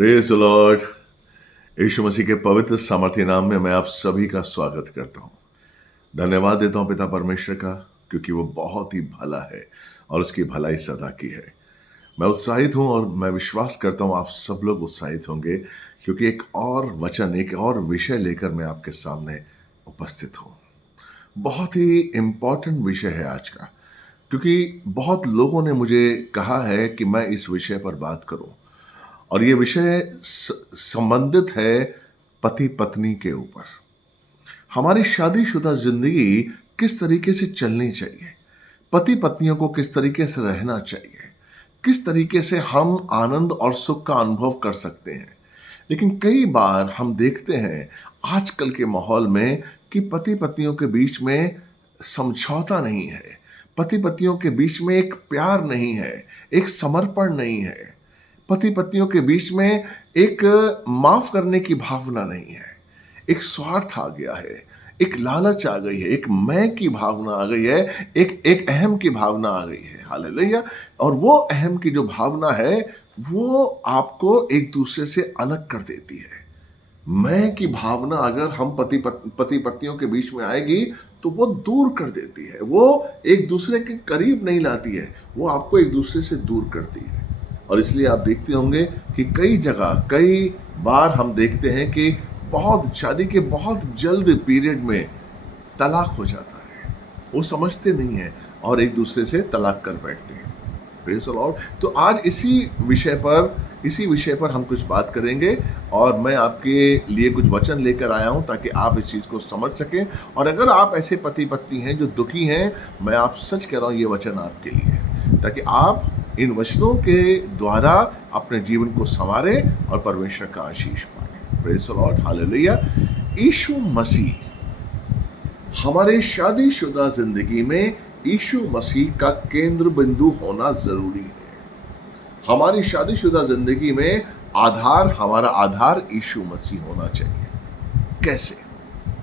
Praise the Lord. Yeshu Masih के पवित्र सामर्थ्य नाम में मैं आप सभी का स्वागत करता हूँ। धन्यवाद देता हूँ पिता परमेश्वर का, क्योंकि वो बहुत ही भला है और उसकी भलाई सदा की है। मैं उत्साहित हूँ और मैं विश्वास करता हूँ आप सब लोग उत्साहित होंगे, क्योंकि एक और वचन, एक और विषय लेकर मैं आपके सामने उपस्थित हूँ। बहुत ही इम्पोर्टेंट विषय है आज का, क्योंकि बहुत लोगों ने मुझे कहा है कि मैं इस विषय पर बात करूं, और ये विषय संबंधित है पति पत्नी के ऊपर। हमारी शादीशुदा जिंदगी किस तरीके से चलनी चाहिए, पति पत्नियों को किस तरीके से रहना चाहिए, किस तरीके से हम आनंद और सुख का अनुभव कर सकते हैं। लेकिन कई बार हम देखते हैं आजकल के माहौल में कि पति पत्नियों के बीच में समझौता नहीं है, पति पत्नियों के बीच में एक प्यार नहीं है, एक समर्पण नहीं है, पति पत्नियों के बीच में एक माफ करने की भावना नहीं है। एक स्वार्थ आ गया है, एक लालच आ गई है, एक मैं की भावना आ गई है, एक अहम की भावना आ गई है। हालेलुया। और वो अहम की जो भावना है वो आपको एक दूसरे से अलग कर देती है। मैं की भावना अगर हम पति पत्नियों के बीच में आएगी तो वो दूर कर देती है, वो एक दूसरे के करीब नहीं लाती है, वो आपको एक दूसरे से दूर करती है। और इसलिए आप देखते होंगे कि कई जगह, कई बार हम देखते हैं कि बहुत शादी के बहुत जल्द पीरियड में तलाक हो जाता है। वो समझते नहीं है और एक दूसरे से तलाक कर बैठते हैं। Praise the Lord. तो आज इसी विषय पर हम कुछ बात करेंगे, और मैं आपके लिए कुछ वचन लेकर आया हूं ताकि आप इस चीज़ को समझ सकें। और अगर आप ऐसे पति पत्नी हैं जो दुखी हैं, मैं आप सच कह रहा हूं, ये वचन आपके लिए है, ताकि आप इन वचनों के द्वारा अपने जीवन को संवारें और परमेश्वर का आशीष पाएं। Praise the Lord. हालेलुया। यीशु मसीह हमारे शादीशुदा जिंदगी में यीशु मसीह का केंद्र बिंदु होना जरूरी है। हमारी शादीशुदा जिंदगी में हमारा आधार यीशु मसीह होना चाहिए।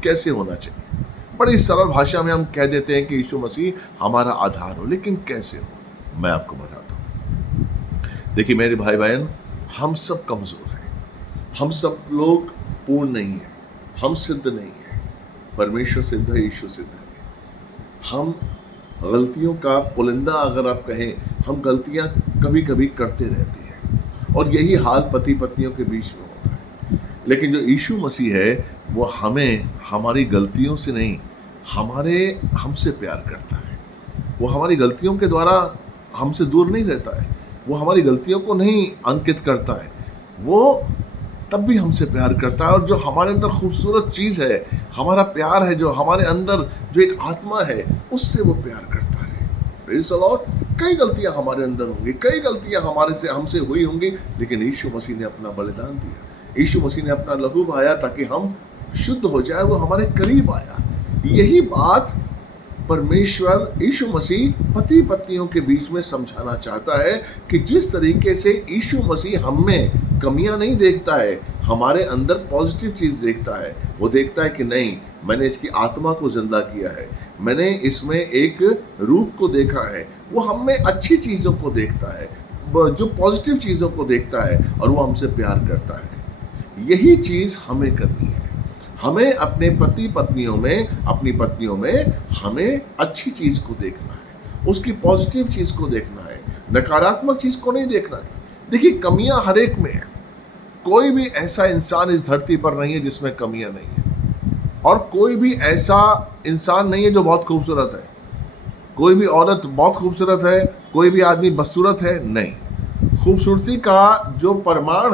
कैसे होना चाहिए? बड़ी सरल भाषा में हम कह देते हैं कि यीशु मसीह हमारा आधार हो, लेकिन कैसे हो, मैं आपको बताता हूं। देखिए मेरे भाई बहन, हम सब कमजोर हैं, हम सब लोग पूर्ण नहीं है, हम सिद्ध नहीं है। परमेश्वर सिद्ध है, यीशु सिद्ध है। हम गलतियों का पुलिंदा अगर आप कहें, हम गलतियां कभी कभी करते रहते हैं, और यही हाल पति पत्नियों के बीच में होता है। लेकिन जो यीशु मसीह है वो हमें हमारी गलतियों से नहीं, हमसे प्यार करता है। वो हमारी गलतियों के द्वारा हमसे दूर नहीं रहता है, वो हमारी गलतियों को नहीं अंकित करता है, वो तब भी हमसे प्यार करता है। और जो हमारे अंदर खूबसूरत चीज़ है, हमारा प्यार है, जो हमारे अंदर जो एक आत्मा है, उससे वो प्यार करता है। Praise the Lord. कई गलतियां हमारे अंदर होंगी, कई गलतियां हमसे हुई होंगी, लेकिन यीशु मसीह ने अपना बलिदान दिया, यीशु मसीह ने अपना लहू बहाया ताकि हम शुद्ध हो जाए, वो हमारे करीब आया। यही बात परमेश्वर यीशु मसीह पति पत्नियों के बीच में समझाना चाहता है कि जिस तरीके से यीशु मसीह हम में कमियां नहीं देखता है, हमारे अंदर पॉजिटिव चीज देखता है। वो देखता है कि नहीं, मैंने इसकी आत्मा को जिंदा किया है, मैंने इसमें एक रूप को देखा है। वो हम में अच्छी चीजों को देखता है, जो पॉजिटिव चीजों को देखता है, और वो हमसे प्यार करता है। यही चीज हमें करनी है। हमें अपने अपनी पत्नियों में हमें अच्छी चीज को देखना है, उसकी पॉजिटिव चीज को देखना है, नकारात्मक चीज को नहीं देखना है। देखिए, कमियां हर एक में है, कोई भी ऐसा इंसान इस धरती पर नहीं है जिसमें कमियां नहीं है, और कोई भी ऐसा इंसान नहीं है जो बहुत खूबसूरत है। कोई भी औरत बहुत खूबसूरत है, कोई भी आदमी बदसूरत है, नहीं। खूबसूरती का जो परिमाण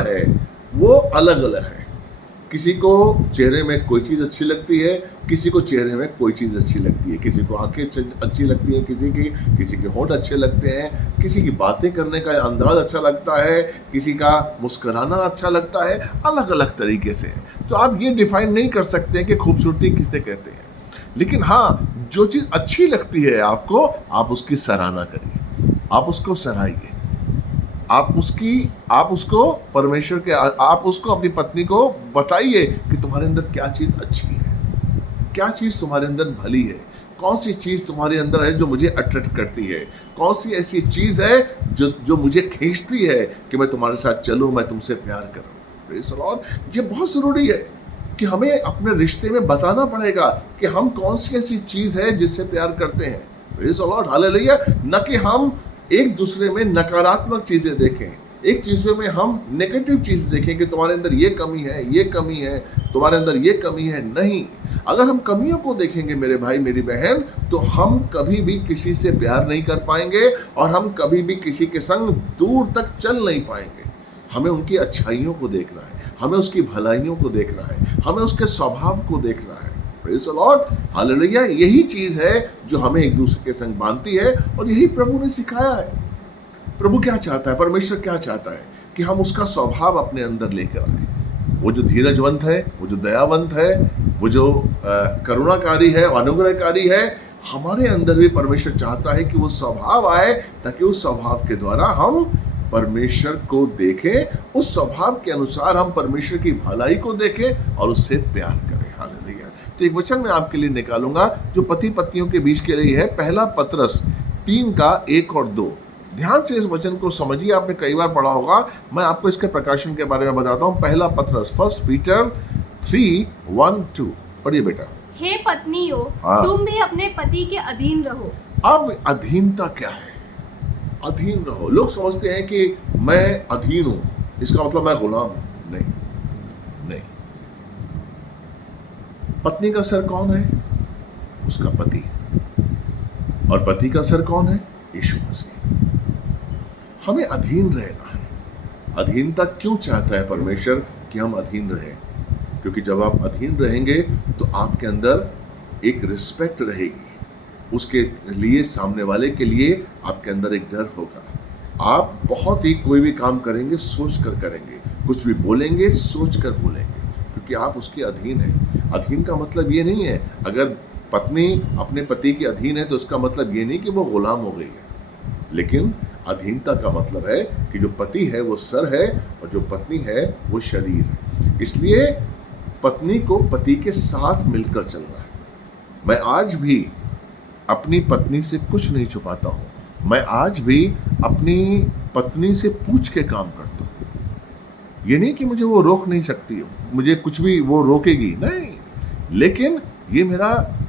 है वो अलग अलग है। किसी को चेहरे में कोई चीज़ अच्छी लगती है, किसी को चेहरे में कोई चीज़ अच्छी लगती है, किसी को आंखें अच्छी लगती हैं, किसी के होंठ अच्छे लगते हैं, किसी की बातें करने का अंदाज अच्छा लगता है, किसी का मुस्कुराना अच्छा लगता है, अलग अलग तरीके से। तो आप ये डिफाइन नहीं कर सकते हैं कि खूबसूरती किसे कहते हैं। लेकिन हाँ, जो चीज़ अच्छी लगती है आपको, आप उसकी सराहना करिए, आप उसको सराहिए, आप उसको अपनी पत्नी को बताइए कि तुम्हारे अंदर क्या चीज अच्छी है, क्या चीज तुम्हारे अंदर भली है, कौन सी चीज तुम्हारे अंदर है जो मुझे अट्रैक्ट करती है, कौन सी ऐसी चीज है जो जो मुझे खींचती है कि मैं तुम्हारे साथ चलूं, मैं तुमसे प्यार करूं। Praise the Lord. ये बहुत जरूरी है कि हमें अपने रिश्ते में बताना पड़ेगा कि हम कौन सी ऐसी चीज है जिससे प्यार करते हैं। Praise the Lord, hallelujah. न कि हम एक दूसरे में नकारात्मक चीजें देखें, एक चीजों में हम नेगेटिव चीज देखें कि तुम्हारे अंदर ये कमी है, ये कमी है, तुम्हारे अंदर ये कमी है। नहीं, अगर हम कमियों को देखेंगे मेरे भाई मेरी बहन, तो हम कभी भी किसी से प्यार नहीं कर पाएंगे और हम कभी भी किसी के संग दूर तक चल नहीं पाएंगे। हमें उनकी अच्छाइयों को देखना है, हमें उसकी भलाइयों को देखना है, हमें उसके स्वभाव को देखना है। Praise the Lord, hallelujah. यही चीज है जो हमें एक दूसरे के संग बांधती है और यही प्रभु ने सिखाया है। प्रभु क्या चाहता है, परमेश्वर क्या चाहता है कि हम उसका स्वभाव अपने अंदर लेकर आए। वो जो धीरजवंत है, वो जो दयावंत है, वो जो करुणाकारी है, अनुग्रहकारी है, हमारे अंदर भी परमेश्वर चाहता है कि वो स्वभाव आए, ताकि उस स्वभाव के द्वारा हम परमेश्वर को देखें, उस स्वभाव के अनुसार हम परमेश्वर की भलाई को देखें और उससे प्यार करें। हालेलुया। तो एक वचन मैं आपके लिए निकालूंगा जो पति पत्नियों के बीच के लिए है, पहला पतरस 3:1-2। ध्यान से इस वचन को समझिए, आपने कई बार पढ़ा होगा। मैं आपको इसके प्रकाशन के बारे में बताता हूँ। पहला पतरस 1 पीटर 3:1-2 पढ़िए बेटा। हे पत्नियों, तुम भी अपने पति के अधीन रहो। अब अधीनता क्या है? अधीन रहो। लोग समझते हैं कि मैं अधीन हूं, इसका मतलब मैं गुलाम हूं। नहीं नहीं, पत्नी का सर कौन है? उसका पति। और पति का सर कौन है? यीशु मसीह। हमें अधीन रहना है। अधीनता क्यों चाहता है परमेश्वर कि हम अधीन रहें? क्योंकि जब आप अधीन रहेंगे तो आपके अंदर एक रिस्पेक्ट रहेगी, उसके लिए, सामने वाले के लिए आपके अंदर एक डर होगा। आप बहुत ही कोई भी काम करेंगे सोच कर करेंगे, कुछ भी बोलेंगे सोच कर बोलेंगे, क्योंकि आप उसके अधीन हैं। अधीन का मतलब ये नहीं है, अगर पत्नी अपने पति के अधीन है तो उसका मतलब ये नहीं कि वो गुलाम हो गई है। लेकिन अधीनता का मतलब है कि जो पति है वो सर है और जो पत्नी है वो शरीर है। इसलिए पत्नी को पति के साथ मिलकर चलना है। मैं आज भी अपनी पत्नी से कुछ नहीं छुपाता हूं। मैं आज भी अपनी पत्नी से पूछ के काम करता हूं। ये नहीं कि मुझे वो रोक नहीं सकती, मुझे कुछ भी वो रोकेगी, नहीं। लेकिन ये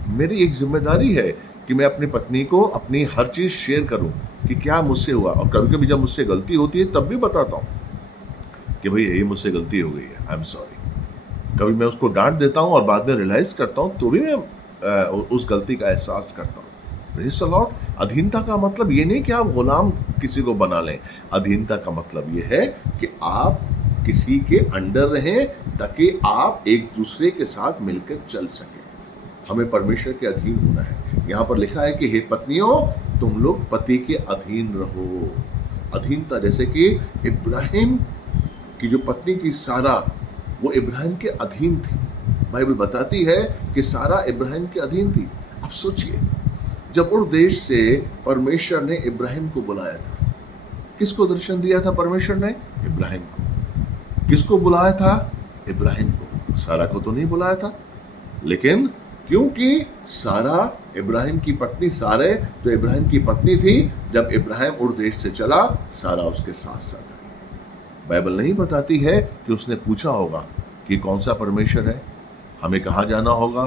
मेरी एक जिम्मेदारी है कि मैं अपनी पत्नी को अपनी हर चीज शेयर करूं कि क्या मुझसे हुआ। और कभी कभी जब मुझसे गलती होती है तब भी बताता हूं कि भाई ये मुझसे गलती हो गई है, आई एम सॉरी। कभी मैं उसको डांट देता हूं और बाद में रियलाइज करता हूं, तो भी मैं उस गलती का एहसास करता हूं। Praise the Lord. अधीनता का मतलब ये नहीं कि आप गुलाम किसी को बना लें। अधीनता का मतलब ये है कि आप किसी के अंडर रहें, ताकि आप एक दूसरे के साथ मिलकर चल सकें। हमें परमेश्वर के अधीन होना है। यहाँ पर लिखा है कि हे पत्नियों, तुम लोग पति के अधीन रहो। अधीनता, जैसे कि इब्राहिम की जो पत्नी थी सारा, वो इब्राहिम के अधीन थी। बाइबल बताती है कि सारा इब्राहिम के अधीन थी। अब सोचिए, जब उस देश से परमेश्वर ने इब्राहिम को बुलाया था, किसको दर्शन दिया था परमेश्वर ने? इब्राहिम को। किसको बुलाया था? इब्राहिम को। सारा को तो नहीं बुलाया था। लेकिन क्योंकि सारा इब्राहिम की पत्नी, सारे तो इब्राहिम की पत्नी थी, जब इब्राहिम उस देश से चला, सारा उसके साथ साथ आई। बाइबल नहीं बताती है कि उसने पूछा होगा कि कौन सा परमेश्वर है, हमें कहाँ जाना होगा,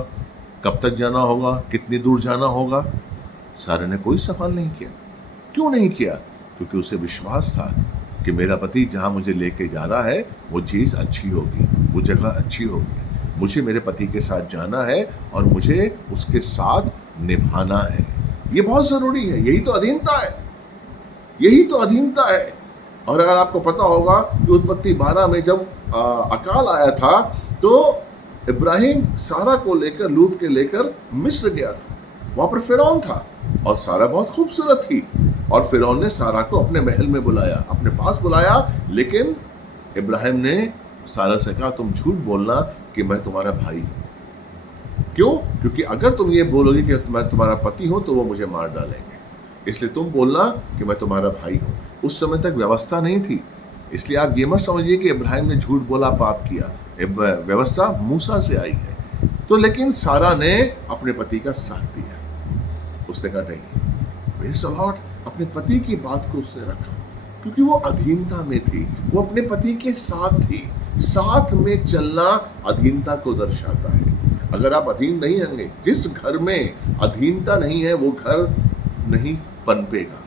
कब तक जाना होगा, कितनी दूर जाना होगा। सारे ने कोई सवाल नहीं किया। क्यों नहीं किया? क्योंकि उसे विश्वास था कि मेरा पति जहाँ मुझे लेके जा रहा है वो चीज़ अच्छी होगी, वो जगह अच्छी होगी। मुझे मेरे पति के साथ जाना है और मुझे उसके साथ निभाना है। ये बहुत ज़रूरी है। यही तो अधीनता है, यही तो अधीनता है। और अगर आपको पता होगा कि उत्पत्ति 12 में जब अकाल आया था, तो इब्राहिम सारा को लेकर, लूत के लेकर मिस्र गया था। वहाँ पर फिरौन था और सारा बहुत खूबसूरत थी, और फिरौन ने सारा को अपने महल में बुलाया, अपने पास बुलाया। लेकिन इब्राहिम ने सारा से कहा, तुम झूठ बोलना कि मैं तुम्हारा भाई हूं। क्यों? क्योंकि अगर तुम ये बोलोगे कि मैं तुम्हारा पति हूं तो वो मुझे मार डालेंगे, इसलिए तुम बोलना कि मैं तुम्हारा भाई हूं। उस समय तक व्यवस्था नहीं थी, इसलिए आप ये मत समझिए कि इब्राहिम ने झूठ बोला, पाप किया। व्यवस्था मूसा से आई है। तो लेकिन सारा ने अपने पति का साथ दिया। उसने कहा नहीं। प्रेज़ द लॉर्ड, अपने पति की बात को उसने रखा, क्योंकि वो अधीनता में थी, वो अपने पति के साथ थी। साथ में चलना अधीनता को दर्शाता है। अगर आप अधीन नहीं होंगे, जिस घर में अधीनता नहीं है वो घर नहीं पनपेगा।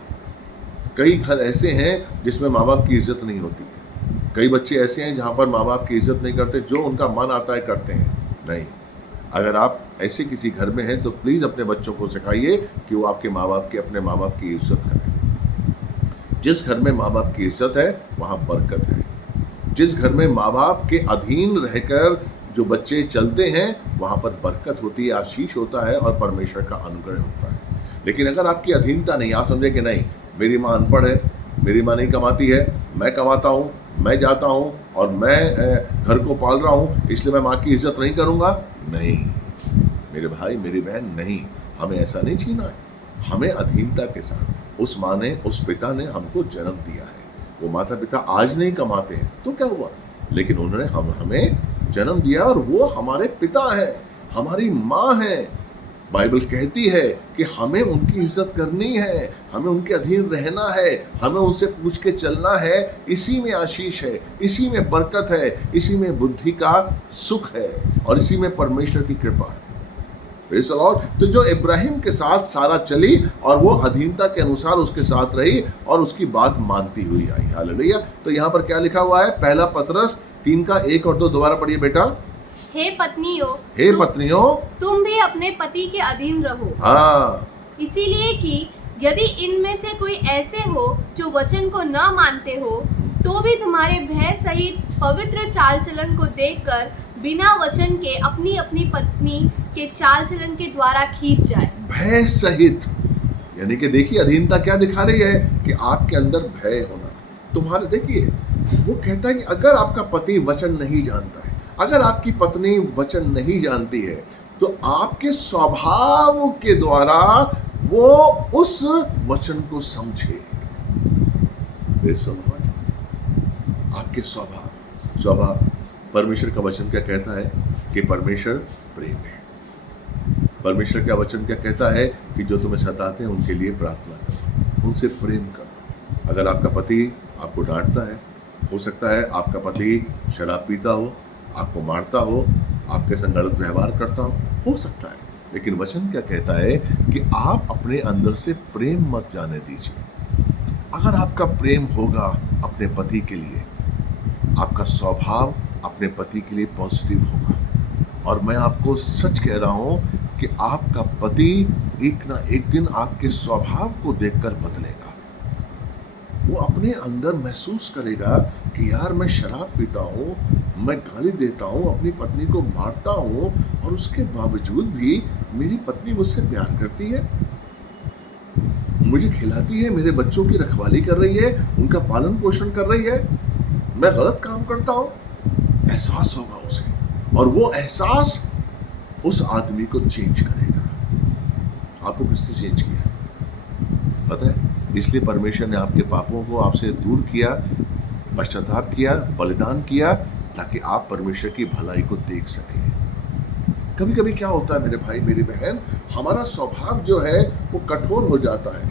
कई घर ऐसे हैं जिसमें माँ बाप की इज्जत नहीं होती। कई बच्चे ऐसे हैं जहाँ पर माँ बाप की इज्जत नहीं करते, जो उनका मन आता है करते हैं। नहीं, अगर आप ऐसे किसी घर में हैं तो प्लीज़ अपने बच्चों को सिखाइए कि वो आपके माँ बाप की, अपने माँ बाप की इज्जत करें। जिस घर में माँ बाप की इज्जत है वहाँ बरकत है। जिस घर में माँ बाप के अधीन रहकर जो बच्चे चलते हैं वहाँ पर बरकत होती है, आशीष होता है और परमेश्वर का अनुग्रह होता है। लेकिन अगर आपकी अधीनता नहीं, आप समझे कि नहीं मेरी माँ अनपढ़ है, मेरी माँ नहीं कमाती है, मैं कमाता हूँ, मैं जाता हूँ और मैं घर को पाल रहा हूँ, इसलिए मैं माँ की इज्जत नहीं करूँगा। नहीं मेरे भाई, मेरी बहन, नहीं, हमें ऐसा नहीं जीना है। हमें अधीनता के साथ, उस माँ ने, उस पिता ने हमको जन्म दिया है। वो माता पिता आज नहीं कमाते हैं तो क्या हुआ, लेकिन उन्होंने हमें जन्म दिया और वो हमारे पिता है, हमारी माँ है। बाइबल कहती है कि हमें उनकी इज्जत करनी है, हमें उनके अधीन रहना है, हमें उनसे पूछ के चलना है। इसी में आशीष है, इसी में बरकत है, इसी में बुद्धि का सुख है और इसी में परमेश्वर की कृपा है। Praise the Lord. तो जो इब्राहिम के साथ सारा चली और वो अधीनता के अनुसार उसके साथ रही और उसकी बात मानती हुई आई। हालेलुया। तो यहाँ पर क्या लिखा हुआ है? पहला पतरस 3 का 1 और 2 दोबारा पढ़िए बेटा। हे पत्नियों, हे पत्नियों, तुम भी अपने पति के अधीन रहो। हाँ, इसीलिए कि यदि इनमें से कोई ऐसे हो जो वचन को न मानते हो, तो भी तुम्हारे भय सहित पवित्र चाल चलन को देखकर बिना वचन के अपनी अपनी पत्नी के चाल चलन के द्वारा खींच जाए। भय सहित, यानी कि देखिए अधीनता क्या दिखा रही है कि आपके अंदर भय होना। तुम्हारे, देखिए वो कहता है कि अगर आपका पति वचन नहीं जानता है, अगर आपकी पत्नी वचन नहीं जानती है, तो आपके स्वभाव के द्वारा वो उस वचन को समझे। आपके स्वभाव, परमेश्वर का वचन क्या कहता है कि परमेश्वर प्रेम है। परमेश्वर का वचन क्या कहता है कि जो तुम्हें सताते हैं उनके लिए प्रार्थना करो, उनसे प्रेम करो। अगर आपका पति आपको डांटता है, हो सकता है आपका पति शराब पीता हो, आपको मारता हो, आपके संग गलत व्यवहार करता हो सकता है, लेकिन वचन क्या कहता है कि आप अपने अंदर से प्रेम मत जाने दीजिए। अगर आपका प्रेम होगा अपने पति के लिए, आपका स्वभाव अपने पति के लिए पॉजिटिव होगा। और मैं आपको सच कह रहा हूं कि आपका पति एक ना एक दिन आपके स्वभाव को देखकर बदलेगा। वो अपने अंदर महसूस करेगा कि यार मैं शराब पीता हूँ, मैं गाली देता हूँ, अपनी पत्नी को मारता हूँ और उसके बावजूद भी मेरी पत्नी मुझसे प्यार करती है, मुझे खिलाती है, मेरे बच्चों की रखवाली कर रही है, उनका पालन पोषण कर रही है। मैं गलत काम करता हूँ, एहसास होगा उसे, और वो एहसास उस आदमी को चेंज करेगा। आपको किसने चेंज किया पता है? इसलिए परमेश्वर ने आपके पापों को आपसे दूर किया, पश्चाताप किया, बलिदान किया, ताकि आप परमेश्वर की भलाई को देख सकें। कभी कभी क्या होता है मेरे भाई मेरी बहन, हमारा स्वभाव जो है वो कठोर हो जाता है।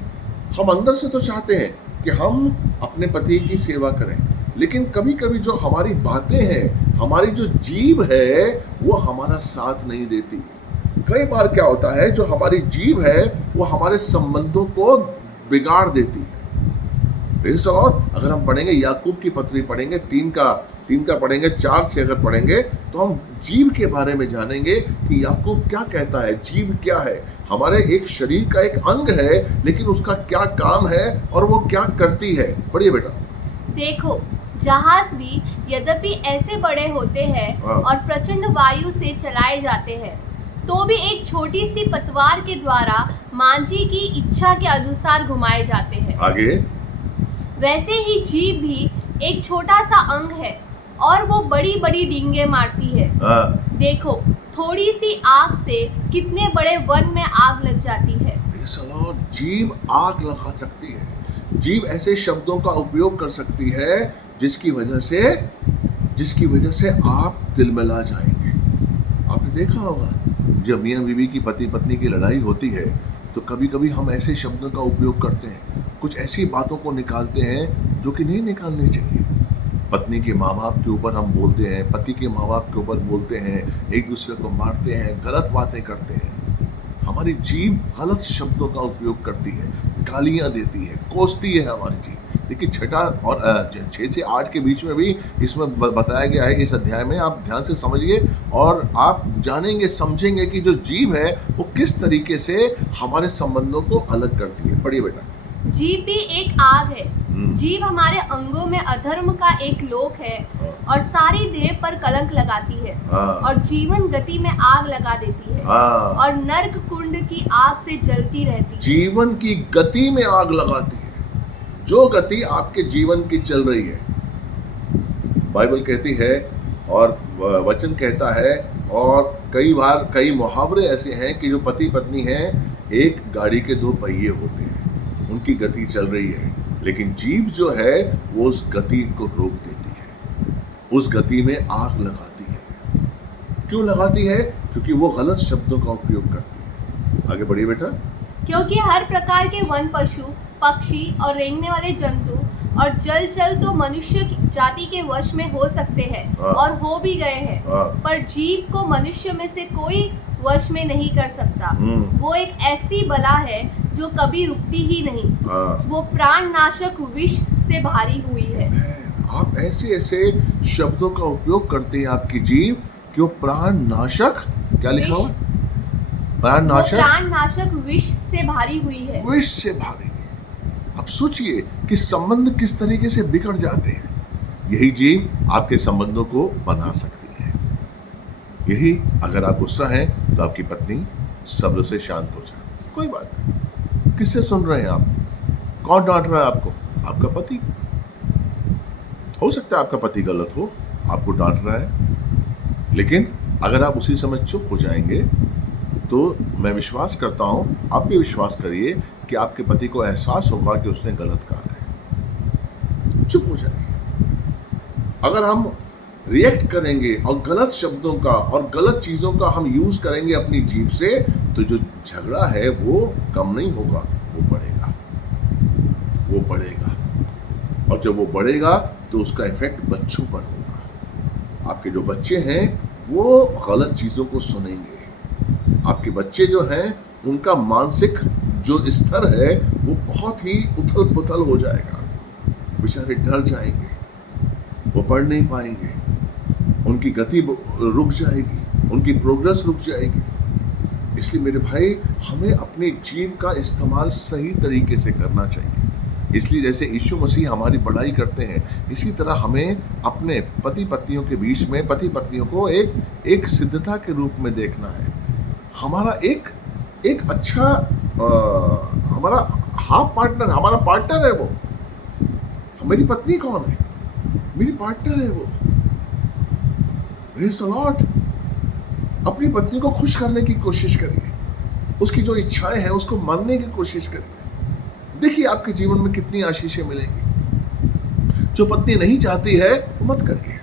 हम अंदर से तो चाहते हैं कि हम अपने पति की सेवा करें, लेकिन कभी कभी जो हमारी बातें हैं, हमारी जो जीभ है वो हमारा साथ नहीं देती। कई बार क्या होता है, जो हमारी जीभ है वो हमारे संबंधों को बिगाड़ देती है। अगर हम पढ़ेंगे याकूब की पत्री पढ़ेंगे 3 का पढ़ेंगे, 4 से अगर पढ़ेंगे तो हम जीभ के बारे में जानेंगे कि याकूब क्या कहता है। जीभ क्या है? हमारे एक शरीर का एक अंग है, लेकिन उसका क्या काम है और वो क्या करती है। पढ़िए बेटा। देखो, जहाज भी यद्यपि ऐसे बड़े होते हैं और प्रचंड वायु से चलाए जाते हैं, तो भी एक छोटी सी पतवार के द्वारा मांझी की इच्छा के अनुसार घुमाए जाते हैं। आगे। वैसे ही जीभ भी एक छोटा सा अंग है और वो बड़ी बड़ी डींगे मारती है। देखो, थोड़ी सी आग से कितने बड़े वन में आग लग जाती है। जीभ आग लगा सकती है। जीभ ऐसे शब्दों का उपयोग कर सकती है जिसकी वजह से आप तिलमिला जाएंगे। आपने देखा होगा, जब मियाँ बीवी की पति पत्नी की लड़ाई होती है तो तो कभी कभी हम ऐसे शब्दों का उपयोग करते हैं, कुछ ऐसी बातों को निकालते हैं जो कि नहीं निकालनी चाहिए। पत्नी के माँ बाप के ऊपर हम बोलते हैं, पति के माँ बाप के ऊपर बोलते हैं, एक दूसरे को मारते हैं, गलत बातें करते हैं। हमारी जीभ गलत शब्दों का उपयोग करती है, गालियां देती है, कोसती है हमारी जीभ। देखिए 6 और 6 से 8 के बीच में भी इसमें बताया गया है इस अध्याय में, आप ध्यान से समझिए और आप जानेंगे समझेंगे कि जो जीभ है वो किस तरीके से हमारे संबंधों को अलग करती है। पढ़िए बेटा। जीभ भी एक आग है। जीभ हमारे अंगों में अधर्म का एक लोक है और सारी देह पर कलंक लगाती है और जीवन गति में आग लगा देती है और नरक कुंड की आग से जलती रहती है। जीवन की गति में आग लगाती है, जो गति आपके जीवन की चल रही है। बाइबल कहती है और वचन कहता है, और कई बार कई मुहावरे ऐसे हैं कि जो पति पत्नी हैं, एक गाड़ी के 2 पहिए होते हैं, उनकी गति चल रही है, लेकिन जीभ जो है वो उस गति को रोक देती है, उस गति में आग लगाती है। क्यों लगाती है? क्योंकि वो गलत शब्दों का उपयोग करती है। आगे बढ़िए बेटा। क्योंकि हर प्रकार के वन पशु, पक्षी और रेंगने वाले जंतु और जलचर तो मनुष्य जाति के वश में हो सकते हैं और हो भी गए हैं, पर जीभ को मनुष्य में से कोई वश में नहीं कर सकता। वो एक ऐसी बला है जो कभी रुकती ही नहीं। वो प्राण नाशक विष से भारी हुई है। आप ऐसे ऐसे शब्दों का उपयोग करते हैं आपकी जीभ कि वो प्राण नाशक, क्या लिखा हुआ? प्राण नाशक विष से भारी हुई है। विष से भारी। अब सोचिए कि संबंध किस तरीके से बिगड़ जाते हैं। यही जीभ आपके संबंधों को बना सकती है। यही, अगर आप गुस्सा हैं तो आपकी पत्नी सब्र से शांत हो जाए, कोई बात नहीं। किससे सुन रहे हैं आप? कौन डांट रहा है आपको? आपका पति। हो सकता है आपका पति गलत हो, आपको डांट रहा है, लेकिन अगर आप उसी समय चुप हो जाएंगे तो मैं विश्वास करता हूं, आप भी विश्वास करिए कि आपके पति को एहसास होगा कि उसने गलत कहा है। चुप हो जाएंगे। अगर हम रिएक्ट करेंगे और गलत शब्दों का और गलत चीजों का हम यूज करेंगे अपनी जीभ से, तो जो झगड़ा है वो कम नहीं होगा, वो बढ़ेगा, वो बढ़ेगा। और जब वो बढ़ेगा तो उसका इफेक्ट बच्चों पर होगा। आपके जो बच्चे हैं वो गलत चीजों को सुनेंगे। आपके बच्चे जो हैं उनका मानसिक जो स्तर है वो बहुत ही उथल पुथल हो जाएगा। बेचारे डर जाएंगे, वो पढ़ नहीं पाएंगे, उनकी गति रुक जाएगी, उनकी प्रोग्रेस रुक जाएगी। इसलिए मेरे भाई, हमें अपनी जीभ का इस्तेमाल सही तरीके से करना चाहिए। इसलिए जैसे यीशु मसीह हमारी बड़ाई करते हैं, इसी तरह हमें अपने पति पत्नियों के बीच में पति पत्नियों को एक सिद्धता के रूप में देखना है। हमारा एक अच्छा हमारा हाफ पार्टनर, हमारा पार्टनर है वो। मेरी पत्नी कौन है? मेरी पार्टनर है वो। Praise the Lord. अपनी पत्नी को खुश करने की कोशिश करिए, उसकी जो इच्छाएं हैं उसको मानने की कोशिश करिए। देखिए आपके जीवन में कितनी आशीषें मिलेंगी। जो पत्नी नहीं चाहती है वो मत करिए।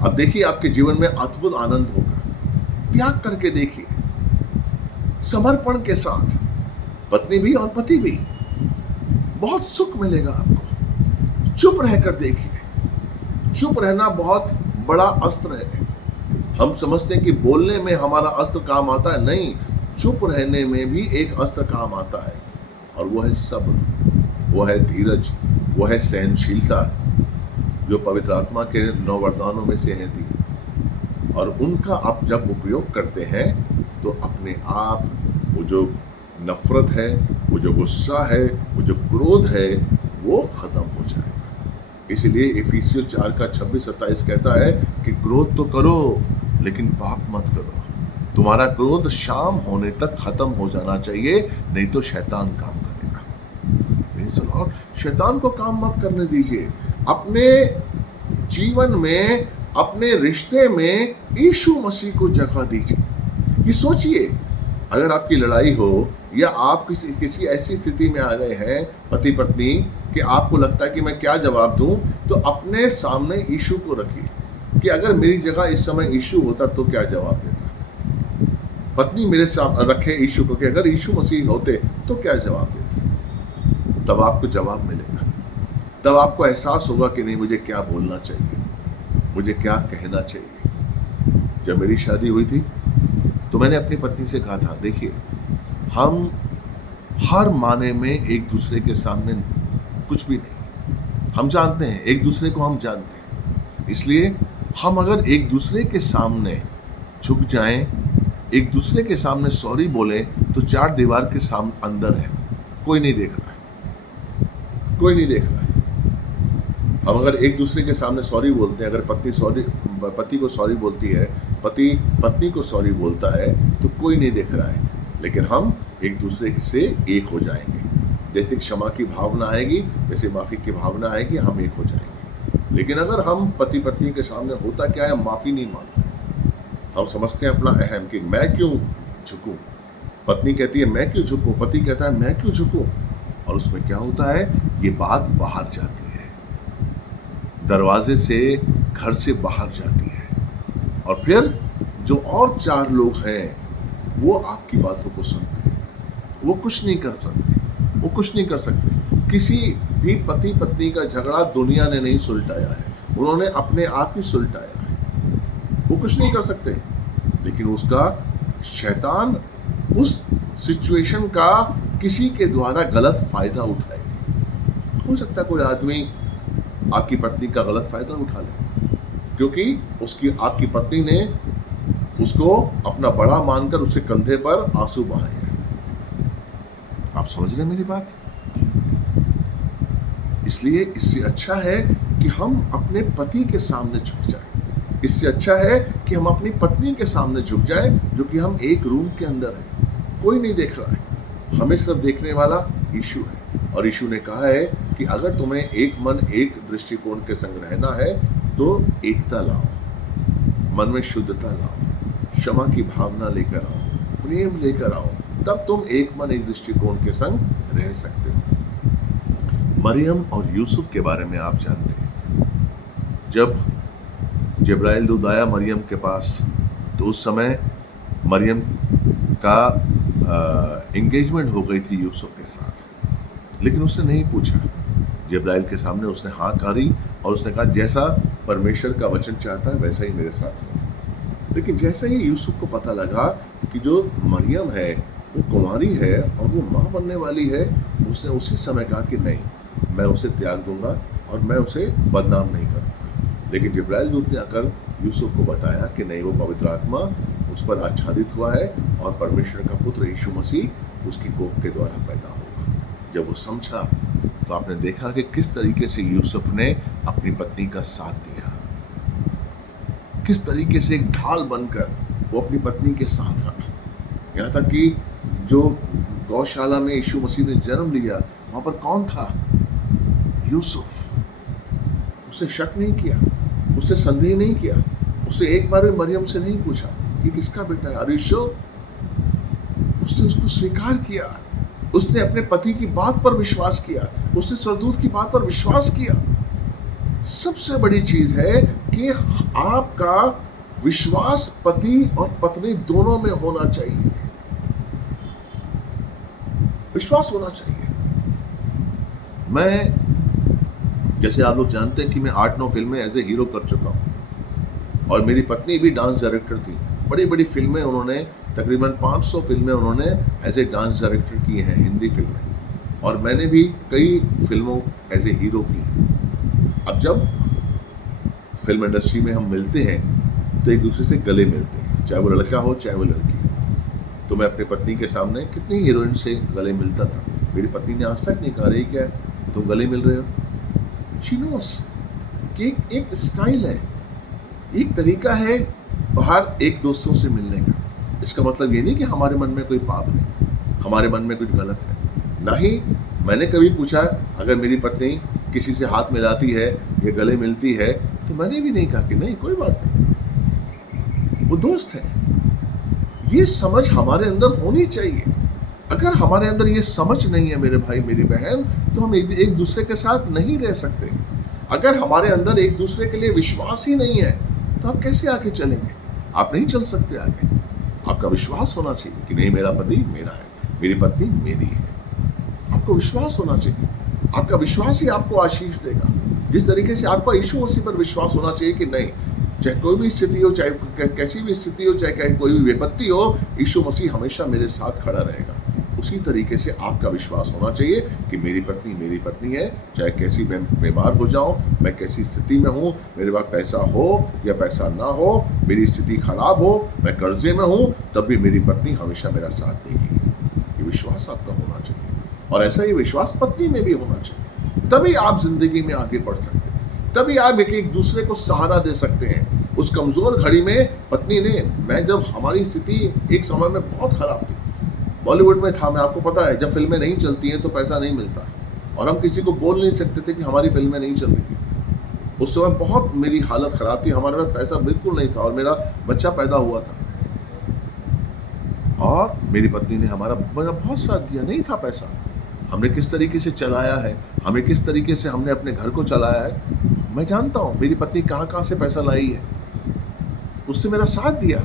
अब देखिए आपके जीवन में अद्भुत आनंद होगा। त्याग करके देखिए, समर्पण के साथ, पत्नी भी और पति भी, बहुत सुख मिलेगा आपको। चुप रहकर देखिए। चुप रहना बहुत बड़ा अस्त्र है। हम समझते हैं कि बोलने में हमारा अस्त्र काम आता है, नहीं, चुप रहने में भी एक अस्त्र काम आता है, और वो है सब्र, वो है धीरज, वो है सहनशीलता, जो पवित्र आत्मा के 9 वरदानों में से है थी। और उनका आप जब उपयोग करते हैं तो अपने आप वो जो नफरत है, वो जो गुस्सा है, वो जो क्रोध है, वो खत्म हो जाएगा। इसलिए इफिसियों 4 का 26-27 कहता है कि क्रोध तो करो लेकिन पाप मत करो। तुम्हारा क्रोध शाम होने तक खत्म हो जाना चाहिए, नहीं तो शैतान काम करेगा। शैतान को काम मत करने दीजिए। अपने जीवन में, अपने रिश्ते में यीशु मसीह को जगह दीजिए। ये सोचिए, अगर आपकी लड़ाई हो या आप किसी ऐसी स्थिति में आ गए हैं पति पत्नी कि आपको लगता है कि मैं क्या जवाब दूं, तो अपने सामने यीशु को रखिए कि अगर मेरी जगह इस समय यीशु होता तो क्या जवाब देता। पत्नी मेरे सामने रखे यीशु को कि अगर यीशु मसीह होते तो क्या जवाब देते, तब आपको जवाब मिलेगा। तब आपको एहसास होगा कि नहीं, मुझे क्या बोलना चाहिए, मुझे क्या कहना चाहिए। जब मेरी शादी हुई थी तो मैंने अपनी पत्नी से कहा था, देखिए हम हर माने में एक दूसरे के सामने कुछ भी नहीं, हम जानते हैं एक दूसरे को, हम जानते हैं, इसलिए हम अगर एक दूसरे के सामने झुक जाएं, एक दूसरे के सामने सॉरी बोले, तो चार दीवार के सामने अंदर है, कोई नहीं देख रहा है, कोई नहीं देख रहा है। हम अगर एक दूसरे के सामने सॉरी बोलते हैं, अगर पति को सॉरी बोलती है, पति पत्नी को सॉरी बोलता है, तो कोई नहीं देख रहा है, लेकिन हम एक दूसरे से एक हो जाएंगे। जैसे क्षमा की भावना आएगी, वैसे माफी की भावना आएगी, हम एक हो जाएंगे। लेकिन अगर हम पति पत्नी के सामने, होता क्या है, माफी नहीं मांगते, हम समझते हैं अपना अहम कि मैं क्यों झुकूं। पत्नी कहती है मैं क्यों झुकूं, पति कहता है मैं क्यों झुकूं, और उसमें क्या होता है, ये बात बाहर जाती है, दरवाजे से, घर से बाहर जाती है, और फिर जो और चार लोग हैं वो आपकी बातों को सुनते हैं, वो कुछ नहीं कर सकते, वो कुछ नहीं कर सकते। किसी भी पति पत्नी का झगड़ा दुनिया ने नहीं सुलटाया है, उन्होंने अपने आप ही सुलटाया है, वो कुछ नहीं कर सकते। लेकिन उसका शैतान उस सिचुएशन का किसी के द्वारा गलत फायदा उठाएगी। हो सकता है कोई आदमी आपकी पत्नी का गलत फायदा उठा ले, क्योंकि उसकी आपकी पत्नी ने उसको अपना बड़ा मानकर उसके कंधे पर आंसू बहाए हैं। आप समझ रहे हैं मेरी बात? इसलिए इससे अच्छा है कि हम अपने पति के सामने झुक जाएं, इससे अच्छा है कि हम अपनी पत्नी के सामने झुक जाएं, जो कि हम एक रूम के अंदर हैं, कोई नहीं देख रहा है, हमें सिर्फ देखने वाला यीशु है। और यीशु ने कहा है कि अगर तुम्हें एक मन एक दृष्टिकोण के संग रहना है तो एकता लाओ, मन में शुद्धता लाओ, क्षमा की भावना लेकर आओ, प्रेम लेकर आओ, तब तुम एक मन एक दृष्टिकोण के संग रह सकते हो। मरियम और यूसुफ के बारे में आप जानते हैं, जब जिब्राइल दूत आया मरियम के पास, तो उस समय मरियम का एंगेजमेंट हो गई थी यूसुफ के साथ, लेकिन उसने नहीं पूछा। जिब्राइल के सामने उसने हाँ करी और उसने कहा जैसा परमेश्वर का वचन चाहता है वैसा ही मेरे साथ हो। लेकिन जैसे ही यूसुफ को पता लगा कि जो मरियम है वो कुंवारी है और वो माँ बनने वाली है, उसने उसी समय कहा कि नहीं, मैं उसे त्याग दूंगा और मैं उसे बदनाम नहीं करूँगा। लेकिन जिब्राइल दूत ने आकर यूसुफ को बताया कि नहीं, वो पवित्र आत्मा उस पर आच्छादित हुआ है और परमेश्वर का पुत्र यीशु मसीह उसकी कोख के द्वारा पैदा होगा। जब वो समझा तो आपने देखा कि किस तरीके से यूसुफ ने अपनी पत्नी का साथ दिया, किस तरीके से एक ढाल बनकर वो अपनी पत्नी के साथ रहा। यहाँ तक कि जो गौशाला में यीशु मसीह ने जन्म लिया, वहाँ पर कौन था? यूसुफ। उसने शक नहीं किया, उससे संदेह नहीं किया, उसने एक बार भी मरियम से नहीं पूछा कि किसका बेटा है, अरिशो। उसने उसको स्वीकार किया, उसने अपने पति की बात पर विश्वास किया, उसने स्वर्गदूत की बात पर विश्वास किया। सबसे बड़ी चीज है कि आपका विश्वास पति और पत्नी दोनों में होना चाहिए, विश्वास होना चाहिए। मैं, जैसे आप लोग जानते हैं कि मैं 8-9 फिल्में एज ए हीरो कर चुका हूं, और मेरी पत्नी भी डांस डायरेक्टर थी। बड़ी बड़ी फिल्में उन्होंने, तकरीबन 500 फिल्में उन्होंने एज ए डांस डायरेक्टर की हैं, हिंदी फिल्में, और मैंने भी कई फिल्मों एज ए हीरो की। अब जब फिल्म इंडस्ट्री में हम मिलते हैं तो एक दूसरे से गले मिलते हैं, चाहे वो लड़का हो चाहे वो लड़की हो। तो मैं अपनी पत्नी के सामने कितनी हीरोइन से गले मिलता था, मेरी पत्नी ने आज तक नहीं कहा रही क्या तुम गले मिल रहे हो। शी नोस कि एक स्टाइल है, एक तरीका है बाहर एक दोस्तों से मिलने का। इसका मतलब ये नहीं कि हमारे मन में कोई पाप है, हमारे मन में कुछ गलत है। ना ही मैंने कभी पूछा, अगर मेरी पत्नी किसी से हाथ मिलाती है या गले मिलती है तो मैंने भी नहीं कहा कि नहीं कोई बात नहीं, वो दोस्त है। ये समझ हमारे अंदर होनी चाहिए। अगर हमारे अंदर ये समझ नहीं है मेरे भाई मेरी बहन, तो हम एक दूसरे के साथ नहीं रह सकते। अगर हमारे अंदर एक दूसरे के लिए विश्वास ही नहीं है तो आप कैसे आगे चलेंगे? आप नहीं चल सकते आगे। आपका विश्वास होना चाहिए कि नहीं, मेरा पति मेरा है, मेरी पत्नी मेरी है। आपको विश्वास होना चाहिए। आपका विश्वास ही आपको आशीष देगा। जिस तरीके से आपका यीशु मसीह पर विश्वास होना चाहिए कि नहीं, चाहे कोई भी स्थिति हो, चाहे कैसी भी स्थिति हो, चाहे कोई भी विपत्ति हो, यीशु मसीह हमेशा मेरे साथ खड़ा रहेगा। उसी तरीके से आपका विश्वास होना चाहिए कि मेरी पत्नी है, चाहे कैसी मैं बीमार हो जाऊं, मैं कैसी स्थिति में हूं, मेरे पास पैसा हो या पैसा ना हो, मेरी स्थिति खराब हो, मैं कर्जे में हूं, तब भी मेरी पत्नी हमेशा मेरा साथ देगी। ये विश्वास आपका होना चाहिए, और ऐसा ही विश्वास पत्नी में भी होना चाहिए। तभी आप जिंदगी में आगे बढ़ सकते हैं, तभी आप एक दूसरे को सहारा दे सकते हैं। उस कमजोर घड़ी में पत्नी ने, मैं जब हमारी स्थिति एक समय में बहुत खराब थी, बॉलीवुड में था, मैं आपको पता है, जब फिल्में नहीं चलती हैं तो पैसा नहीं मिलता, और हम किसी को बोल नहीं सकते थे कि हमारी फिल्में नहीं चल रही थी। उस समय बहुत मेरी हालत खराब थी, हमारे पास पैसा बिल्कुल नहीं था, और मेरा बच्चा पैदा हुआ था, और मेरी पत्नी ने मेरा बहुत साथ दिया। नहीं था पैसा, हमने किस तरीके से चलाया है, हमें किस तरीके से हमने अपने घर को चलाया है, मैं जानता हूँ। मेरी पत्नी कहाँ कहाँ से पैसा लाई है, उससे मेरा साथ दिया,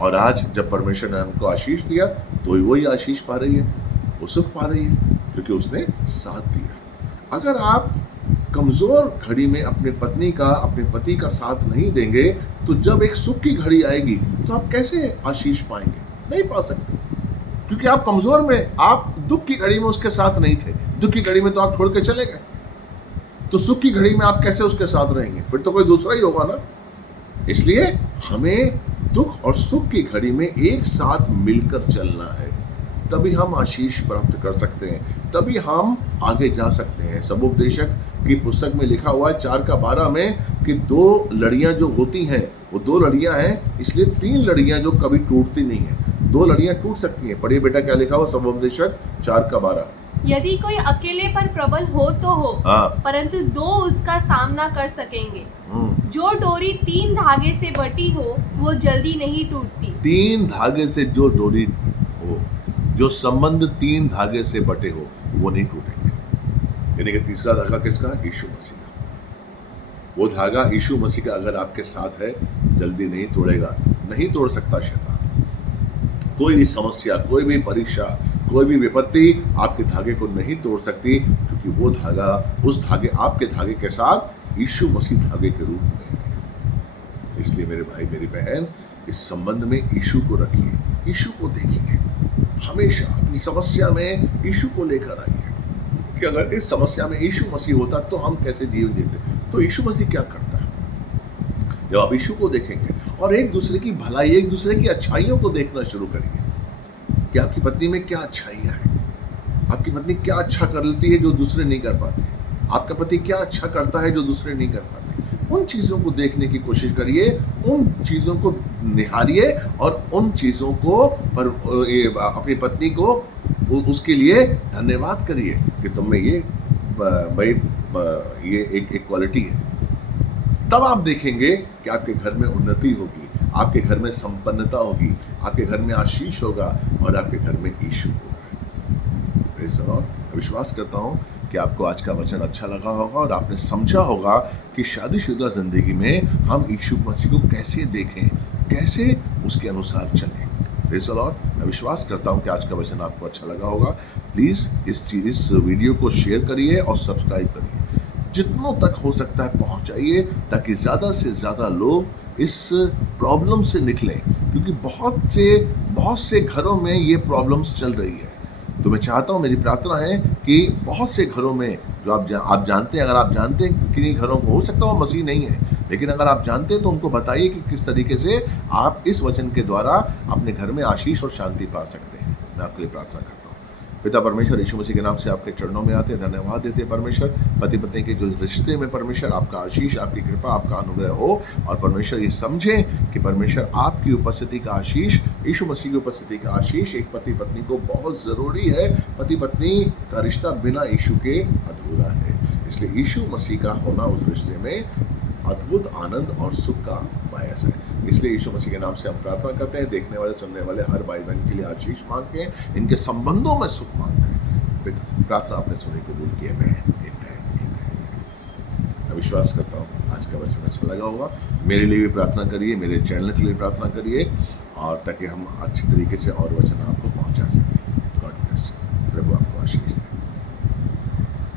और आज जब परमेश्वर ने हमको आशीष दिया तो वही आशीष पा रही है, वो सुख पा रही है, क्योंकि उसने साथ दिया। अगर आप कमजोर घड़ी में अपने पति का साथ नहीं देंगे, तो जब एक सुख की घड़ी आएगी तो आप कैसे आशीष पाएंगे? नहीं पा सकते, क्योंकि आप कमजोर में, आप दुख की घड़ी में उसके साथ नहीं थे। दुख की घड़ी में तो आप छोड़ के चले गए, तो सुख की घड़ी में आप कैसे उसके साथ रहेंगे? फिर तो कोई दूसरा ही होगा ना। इसलिए हमें दुख और सुख की घड़ी में एक साथ मिलकर चलना है, तभी हम आशीष प्राप्त कर सकते हैं, तभी हम आगे जा सकते हैं। सबोपदेशक की पुस्तक में लिखा हुआ है 4:12 में कि 2 लड़ियां जो होती हैं वो 2 लड़ियां हैं, इसलिए 3 लड़ियां जो कभी टूटती नहीं है। 2 लड़ियां टूट सकती हैं। पढ़िए बेटा, क्या लिखा हुआ सबोपदेशक 4:12। यदि कोई अकेले पर प्रबल हो तो हो, हाँ। परंतु 2 उसका सामना कर सकेंगे। जो डोरी 3 धागे से बटी हो वो जल्दी नहीं टूटती। 3 धागे से जो डोरी हो, जो संबंध 3 धागे से बटे हो, वो नहीं टूटेंगे। यानी कि तीसरा धागा किसका? यीशु मसीह का। वो धागा यीशु मसीह का अगर आपके साथ है, जल्दी नहीं तोड़ेगा, नहीं तोड़ सकता शैतान। कोई भी समस्या, कोई भी परीक्षा, कोई भी विपत्ति आपके धागे को नहीं तोड़ सकती, क्योंकि वो धागा, उस धागे, आपके धागे के साथ यीशु मसीह धागे के रूप में है। इसलिए मेरे भाई, मेरी बहन, इस संबंध में यीशु को रखिए, यीशु को देखिए, हमेशा अपनी समस्या में यीशु को लेकर आइए, कि अगर इस समस्या में यीशु मसीह होता तो हम कैसे जीवन जीते। तो यीशु मसीह क्या करता है? जब आप यीशु को देखेंगे और एक दूसरे की भलाई, एक दूसरे की अच्छाइयों को देखना शुरू करिए कि आपकी पत्नी में क्या अच्छाइयाँ हैं, आपकी पत्नी क्या अच्छा कर लेती है जो दूसरे नहीं कर पाते, आपका पति क्या अच्छा करता है जो दूसरे नहीं कर पाते। उन चीज़ों को देखने की कोशिश करिए, उन चीज़ों को निहारिए, और उन चीज़ों को पर अपनी पत्नी को उसके लिए धन्यवाद करिए कि तुम में ये भाई ये एक क्वालिटी है। तब आप देखेंगे कि आपके घर में उन्नति होगी, आपके घर में संपन्नता होगी, आपके घर में आशीष होगा, और आपके घर में यीशु होगा। Praise the Lord. विश्वास करता हूँ कि आपको आज का वचन अच्छा लगा होगा, और आपने समझा होगा कि शादीशुदा जिंदगी में हम यीशु मसीह को कैसे देखें, कैसे उसके अनुसार चलें। Praise the Lord. मैं विश्वास करता हूँ कि आज का वचन आपको अच्छा लगा होगा। प्लीज़ इस वीडियो को शेयर करिए और सब्सक्राइब करिए, जितनों तक हो सकता है पहुँचाइए, ताकि ज़्यादा से ज़्यादा लोग इस प्रॉब्लम से निकलें, क्योंकि बहुत से घरों में ये प्रॉब्लम्स चल रही है। तो मैं चाहता हूँ, मेरी प्रार्थना है कि बहुत से घरों में जो आप जानते हैं, अगर आप जानते हैं किन्हीं घरों को, हो सकता है वो मसीह नहीं है, लेकिन अगर आप जानते हैं तो उनको बताइए कि किस तरीके से आप इस वचन के द्वारा अपने घर में आशीष और शांति पा सकते हैं। मैं आपके लिए प्रार्थना करता हूँ। पिता परमेश्वर, यीशु मसीह के नाम से आपके चरणों में आते हैं, धन्यवाद देते हैं परमेश्वर। पति पत्नी के जो रिश्ते में परमेश्वर आपका आशीष, आपकी कृपा, आपका अनुग्रह हो, और परमेश्वर ये समझें कि परमेश्वर आपकी उपस्थिति का आशीष, यीशु मसीह की उपस्थिति का आशीष एक पति पत्नी को बहुत ज़रूरी है। पति पत्नी का रिश्ता बिना यीशु के अधूरा है, इसलिए यीशु मसीह का होना उस रिश्ते में अद्भुत आनंद और सुख का बायस है। इसलिए यीशु मसीह के नाम से हम प्रार्थना करते हैं। देखने वाले, सुनने वाले हर भाई बहन के लिए आशीष मांगते हैं, इनके संबंधों में सुख मांगते हैं। प्रार्थना आपने सुनी, कबूल किया। मैं विश्वास करता हूँ आज का वचन अच्छा लगा होगा। मेरे लिए भी प्रार्थना करिए, मेरे चैनल के लिए प्रार्थना करिए, और ताकि हम अच्छी तरीके से और वचन आपको पहुंचा सकें। God bless you. प्रभु आपको आशीष